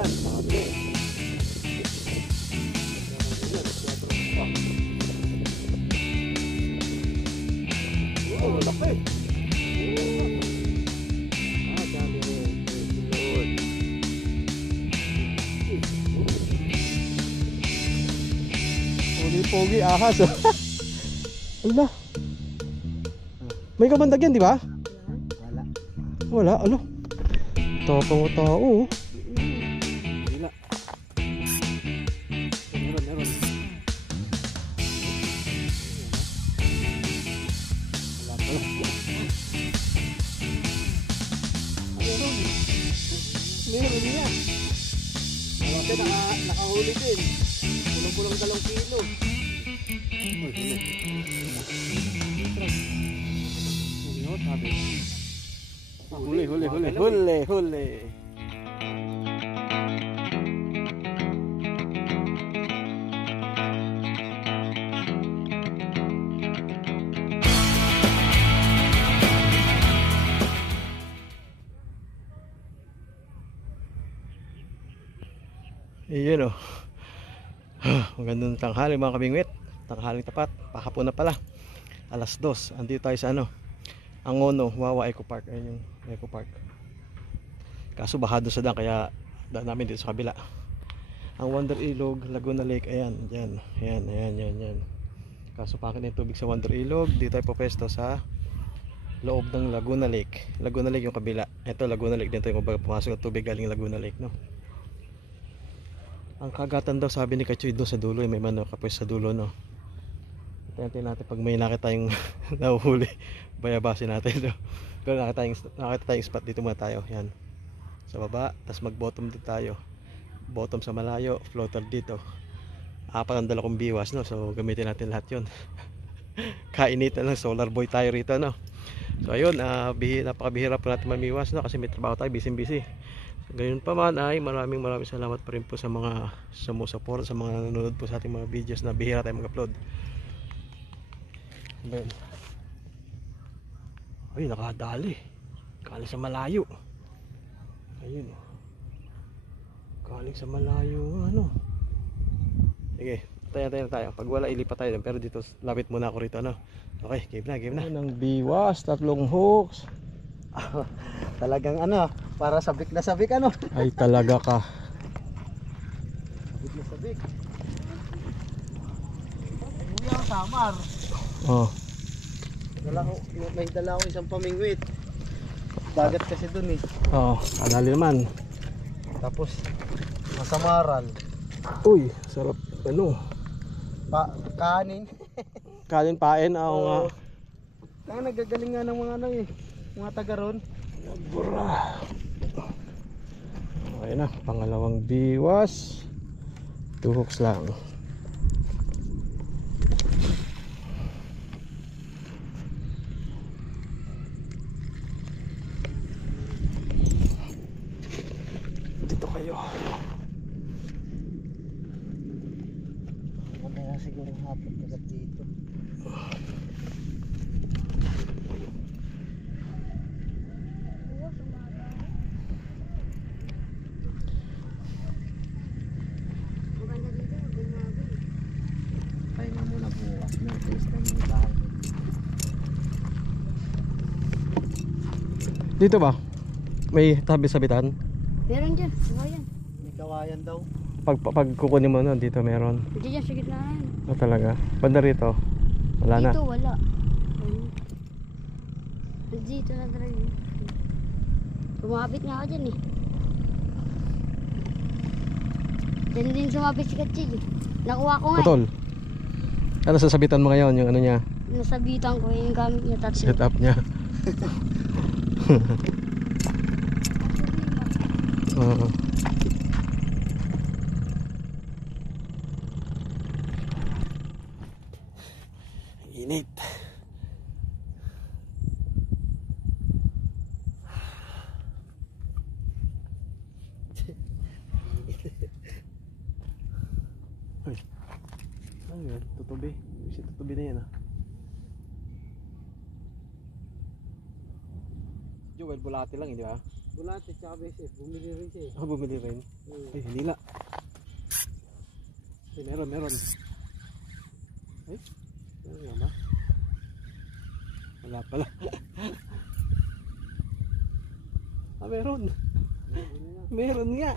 yan. Sabi. Oh, laki. Ah, dami rin. Lord. Pogi-pogi ahas. Ala. May kamandag yan, di ba? Wala. Wala, ano? Tapang o tao. Wala. Meron. Wala pala. Meron niya. Kasi nakahuli din. Pulang-pulang 2 kilo. Huli. Iyon oh. Magandang tanghali mga kabingwit. Tanghaling tapat. Pakapon na pala. Alas 2. Andito tayo sa ano, Angono, Wawa Eco Park. Ayun yung Eco Park. Kaso bahado sa daan kaya daan namin dito sa kabila. Ang Wonder Ilog, Laguna Lake. Ayan. Kaso pakin yung tubig sa Wonder Ilog. Dito tayo pupesto sa loob ng Laguna Lake. Laguna Lake yung kabila. Ito Laguna Lake. Dito yung pumasok ng tubig galing Laguna Lake, no? Ang kagatan daw sabi ni Kachoy doon sa dulo, may manok kapos sa dulo, no. Hintayin natin pag may nakita tayong nahuhuli, bayabasin natin, no? Pero nakita tayong spot dito muna tayo, yan. Sa baba, tas mag bottom dito tayo. Bottom sa malayo, floater dito. Apat ang 2 biwas, no. So gamitin natin lahat 'yon. Kainitan lang, solar boy tayo rito, no. So ayun, napakabihira po natin mamiwas, no, kasi may trabaho tayo, busy. Gayun pa man ay maraming salamat pa rin po sa mga sumusuporta, sa mga nanonood po sa ating mga videos na bihira tayo mag-upload. Ay, nakadali. Galing sa malayo. Ayun. Galing sa malayo, ano. Sige, tayo. Pag wala, ilipat tayo. Pero dito, lapit muna ako rito, ano. Okay, game na. Ng biwas, 3 hooks. Talagang ano, para sabik na sabik, ano. Ay talaga ka. Sabik na sabik. Kuya, samar. Oh. May dala ko isang pamingwit. Dagat kasi dun eh. Oo, kadali naman. Tapos masamaran. Uy, sarap ano. Kanin. Kanin pain, oo nga. Kaya nagagaling nga ng mga ano eh. Mga taga ron. Bura. Okay na, pangalawang biwas. 2 hooks lang. Dito kayo. Mamaya siguro hapon agad dito. Dito ba? May tabi-sabitan? Meron dyan, kawayan. May kawayan daw. Pag kukunin mo na, dito meron. Hindi dyan, sa gitna na yan. Oh, talaga? Banda rito? Wala na? Dito wala. Dito na talaga. Sumabit nga ako dyan eh. Dyan din sumabit si Katchig eh. Nakuha ko nga Putol. Ano sasabitan mo ngayon? Yung ano niya? Nasabitan ko yung gamit niya. Set up niya. Init. Ay. Ano yan? Tutubi. Kasi tutubi na yan ah. Joel, bulati lang, hindi ba? Bulate tsaka beses. Bumili rin siya eh. Ako bumili rin. Ay, hinila. Ay, meron. Ay, ano nga ba? Wala pala. Meron. Meron nga.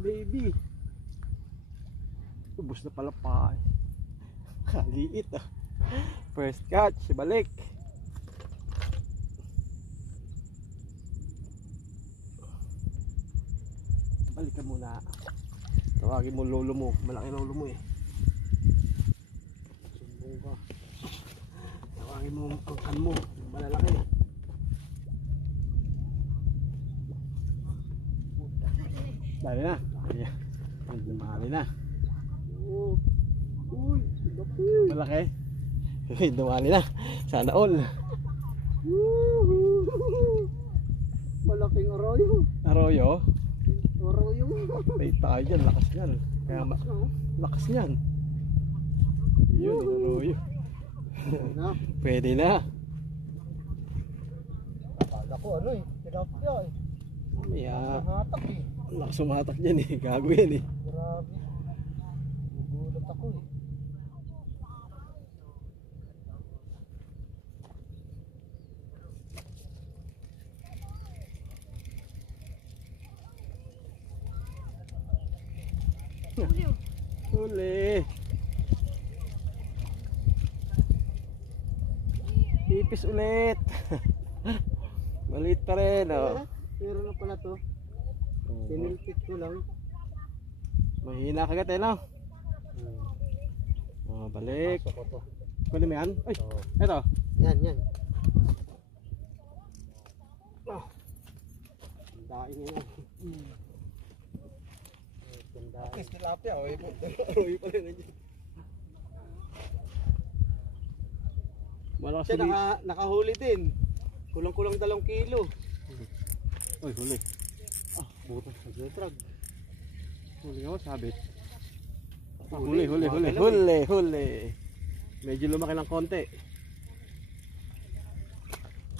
Baby. Ubus na pala pa. Kaliit ah. First catch, balik. Balik ka muna. Tawagin mo lolo mo. Malaki lolo mo eh. Sumbong ka. Tawagin mo ang angkan mo. Malalaki. Dali na. Ayan. Dumali na. Uy, Malaki. Uy, dumali na. Sana all. malaking arroyo. Arroyo. Arroyo. May tayo dyan. Lakas nyan. Kaya lakas nyan. Yun, arroyo. Na, Pwede na. akala ko ano eh. Tilapia eh. Kaya Hatak eh. lakas sumatak dyan eh. Gago yan eh. Grabe. Nagulat ako eh. Huli. Pipis ulit. Maliit pa rin oh. Meron na pala to. Pinilpit ko lang. Mahina kagat eh no. Oh, balik. Pasok ko to. Kunin mo yan. Ay, Oo. eto. Yan, yan. Daing yan. Ganda. Tilapia oh. Arroyo pa rin nandiyan. Malakas Siya ulit. nakahuli din. Kulang-kulang 2 kilo. Uy, huli. Butas sa getrag. Huli nga sabit. Huli. Medyo lumaki ng konti.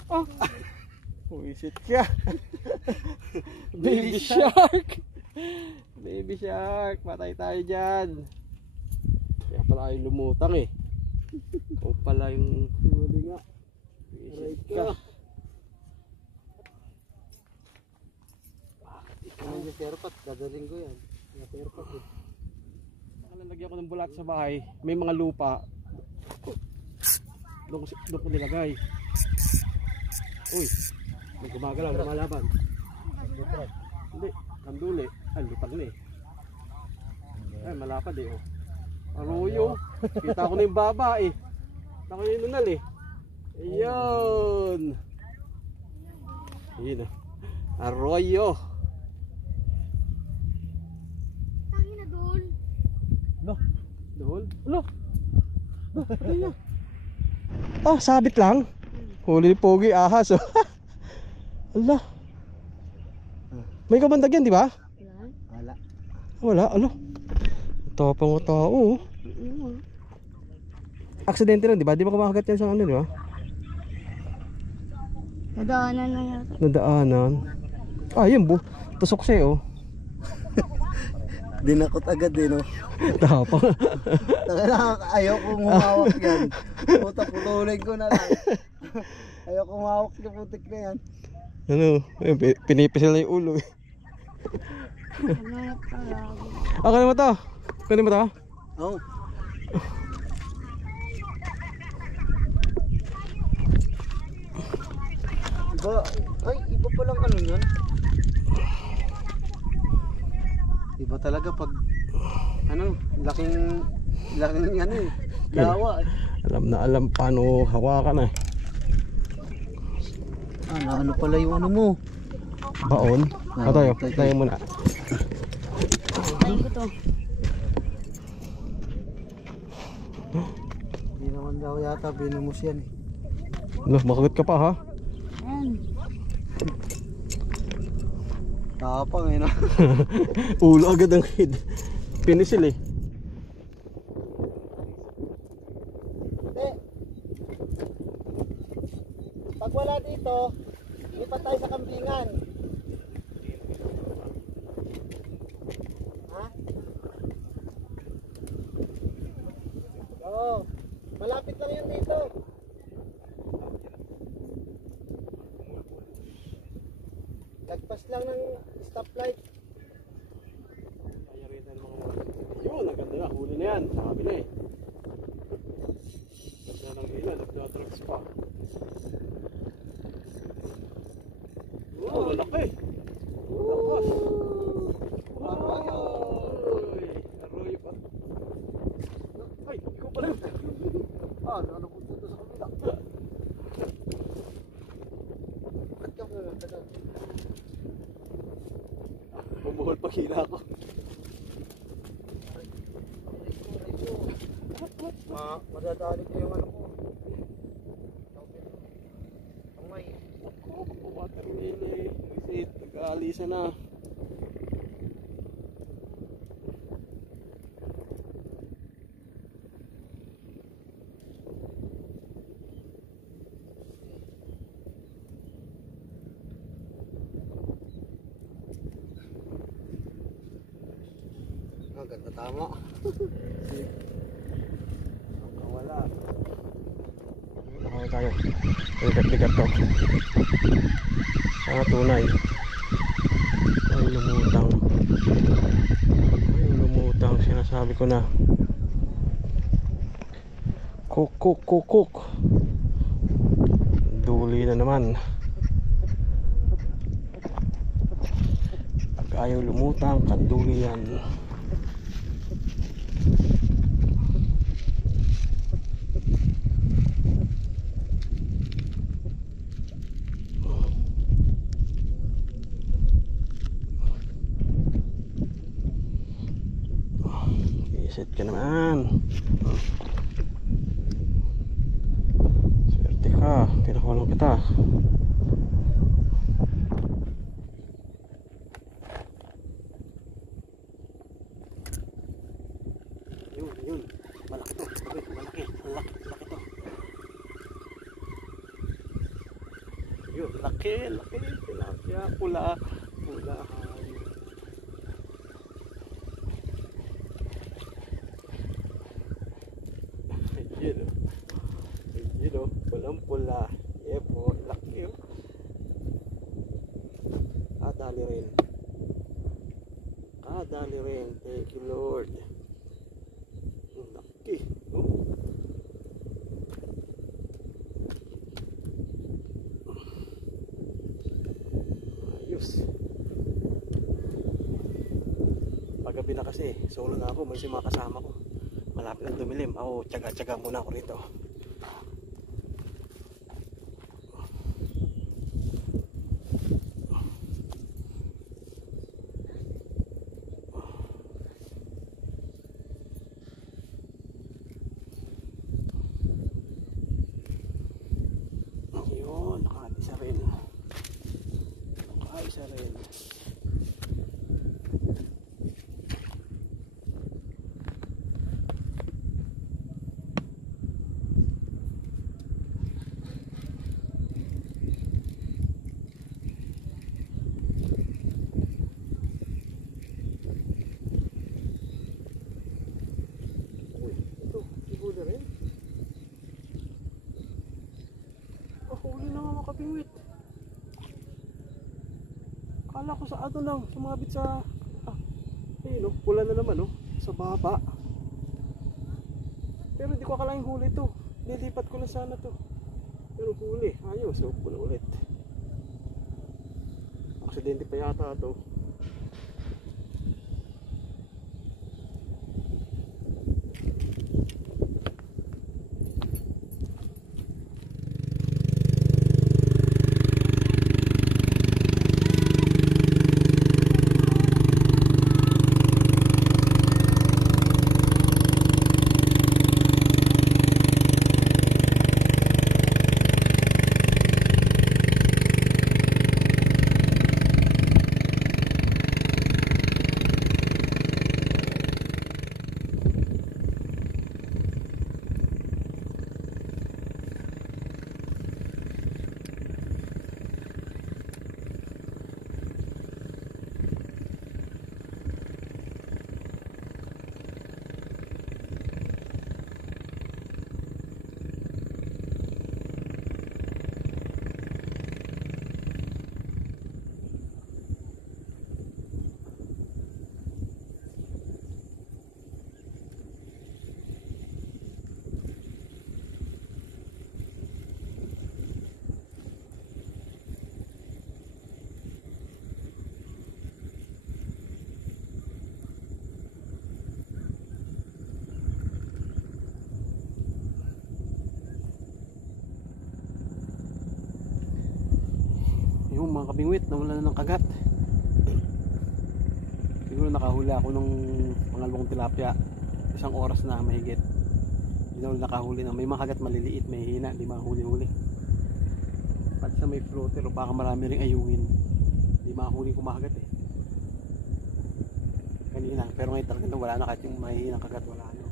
Oh! Puisit ka. Baby shark. Baby shark. Patay tayo dyan. Kaya pala kayo lumutang eh. O pala yung Huli nga. puisit ka. Ano yung perpat? Dadaling ko yan. Yung perpat eh. Nakalagyan ko ng bulat sa bahay. May mga lupa. Doon ko nilagay. Uy, may gumagalaw, lumalaban. Getrag. Hindi, kanduli. Ay, lutang na eh. Ay, malapad eh oh. Arroyo. Kita ko na yung baba eh. Kita ko yung nunal eh. Ayun. Ayun oh. Arroyo. Tangin na doon. Doon? Ano? Ayun. Oh, sabit lang. Huli ni Pogi, ahas oh. Ala. May kabandag yan, di ba? Wala. Wala, ano? Tapang ng tao oh. Aksidente lang, di ba? Di ba kumakagat yan sa ano, di ba? Nadaanan na yata. Nadaanan. Ah, yun bu. Tusok siya oh. Dinakot agad din oh. Tapang. Ayaw kong humawak yan. Puta, putulin ko na lang. Ayaw kong humawak yung putik na yan. Ano? Pinipisil na yung ulo eh. Ano pala? Ah, kunin mo to. Kunin mo to. Oh. Iba, ay, iba palang ano yan. Iba talaga pag, ano, laking ano eh, lawa. Alam na alam paano hawakan eh. Ano pala yung ano mo? Baon. Ah, Tayo muna. Tayo ko to. Hindi naman daw yata binumos yan eh. Ano, makagat ka pa ha? Ayan. Tapang eh no. Ulo agad ang kid. Pinisil eh. Pag wala dito, lipat tayo sa kambingan. Lagpas lang ng stoplight. Ayaritan ng mga yun, ang ganda na, huli na yan, sabi na eh. Ganda ng ila, nagtatrax pa. Oh, lalaki. Lakas. Arroyo pa. Ay, ikaw pala yun. Ano po dito sa kabila? Ba't ka po? Bumuhol pa hila ko. Madadali ko yung ano ko. Angay. Ako, watermelon eh. Kasi nag-aalisa na. Ang ganda tama. Ang kawala. Nakawala tayo. Ligat-ligat to. Sana tunay. Ay lumutang. Ay lumutang. Sinasabi ko na. Kuk. Duli na naman. Pag ayaw lumutang, kanduli yan. Isit ka naman. Swerte ka, pinakulang kita. Yun. Malaki to. Malaki to. Yun, laki. Tilapia, pulahan. Yun o, pulang-pula. Yepo, laki o. Kadali rin. Thank you Lord. Laki o. Ayos. Paggabi na kasi, solo na ako, may mga kasama ko. Malapit na dumilim. Ako, tsaga-tsaga muna ako rito. Ayun, nakaisa rin. Huli na nga makapingwit. Kala ko sa ano lang, sumabit sa ayun, pula na naman sa baba. Pero di ko akalaing huli to. Nilipat ko lang sana to. Pero huli, ayos, pula ulit. Aksidente pa yata to. Yung mga kabingwit nawala na ng kagat. Siguro nakahuli ako ng pangalawang tilapia. 1 oras na mahigit. Hindi na nakahuli na. May mga kagat maliliit, may hina, hindi makahuli-huli. Pati sa may floater o baka marami ring ayungin, hindi makahuli kumagat eh. Kanina, pero ngayon talaga wala na kahit yung mahihinang kagat, wala no.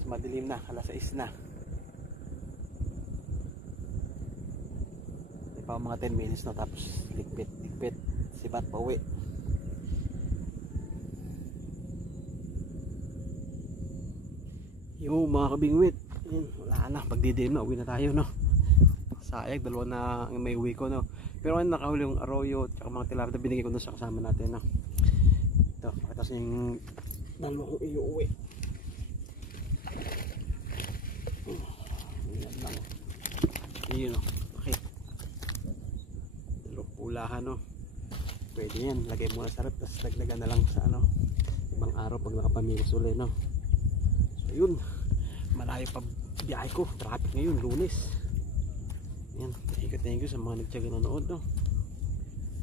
Mas madilim na, alas 6 na. May pa mga 10 minutes na tapos ligpit, sibat pa uwi. Yung mga kabingwit, wala na, pagdidilim na, uwi na tayo no. Sayang, 2 na ang may uwi ko no. Pero ano, nakahuli yung arroyo at mga tilapia binigay ko doon sa kasama natin no. Ito, pakita sa yung 2 kong iuwi. Yan lang. Yun no, okay. 2 pulahan no. Pwede yan, lagay muna sa rep, tapos dagdagan na lang sa ano, ibang araw pag nakapamigos ulit no. So yun, malayo pa biyahe ko, traffic ngayon, Lunes. Yan, thank you sa mga nagtiyaga nanood no.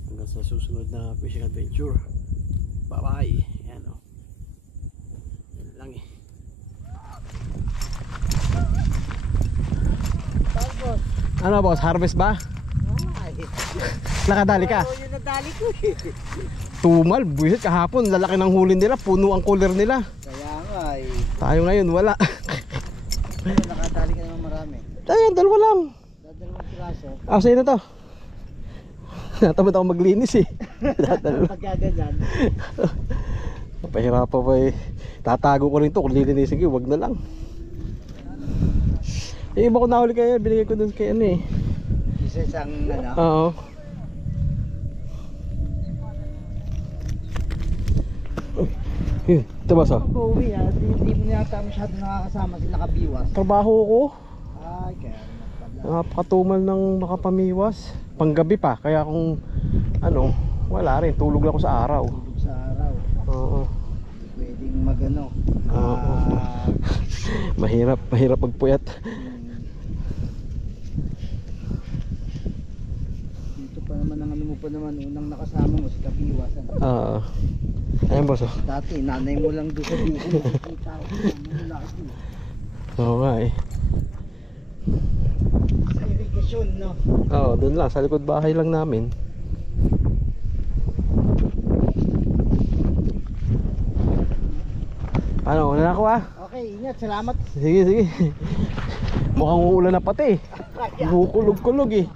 Hanggang sa susunod na fishing adventure. Bye bye. Yan o. Yan lang eh. Tapos, Ano boss, harvest ba? ay. Nakadali ka? Oo, yun nadali ko eh. Tumal, buwisit kahapon, lalaki ng huli nila, puno ang cooler nila. Kaya nga eh. Tayo ngayon, wala. Nakadali ka naman marami. Ayan, 2 lang. Dadalawang piraso. Sa'yo na to. Natamad ako maglinis eh. Pagkaganyan. Pahirapan pa eh. Tatago ko rin to kung lilinisin ko, wag na lang. Eh, iba ko nahuli kayo, binigay ko dun kay ano eh. Isa-isang ano. Oo. Yun, ito ba sa? Pag-uwi hindi mo yata masyado nakakasama sila kabiwas. Trabaho ko. Ay, kaya naman pala. Napakatumal ng makapamiwas. Panggabi pa, kaya kung ano, wala rin, tulog lang ako sa araw. Tulog sa araw. Oo. Pwedeng magano. Oo. Mahirap magpuyat. Dito pa naman ang ano mo pa naman, unang nakasama mo si kabiwas. Oo. Ayan boss oh. Dati, nanay mo lang doon sa buko. Nakikita ko, ang laki. Oo nga eh. Sa irrigation, no? Oo, doon lang, sa likod bahay lang namin. Ano, una na ako ah. Okay, ingat, salamat. Sige. Mukhang uulan na pati. Kukulog-kulog eh.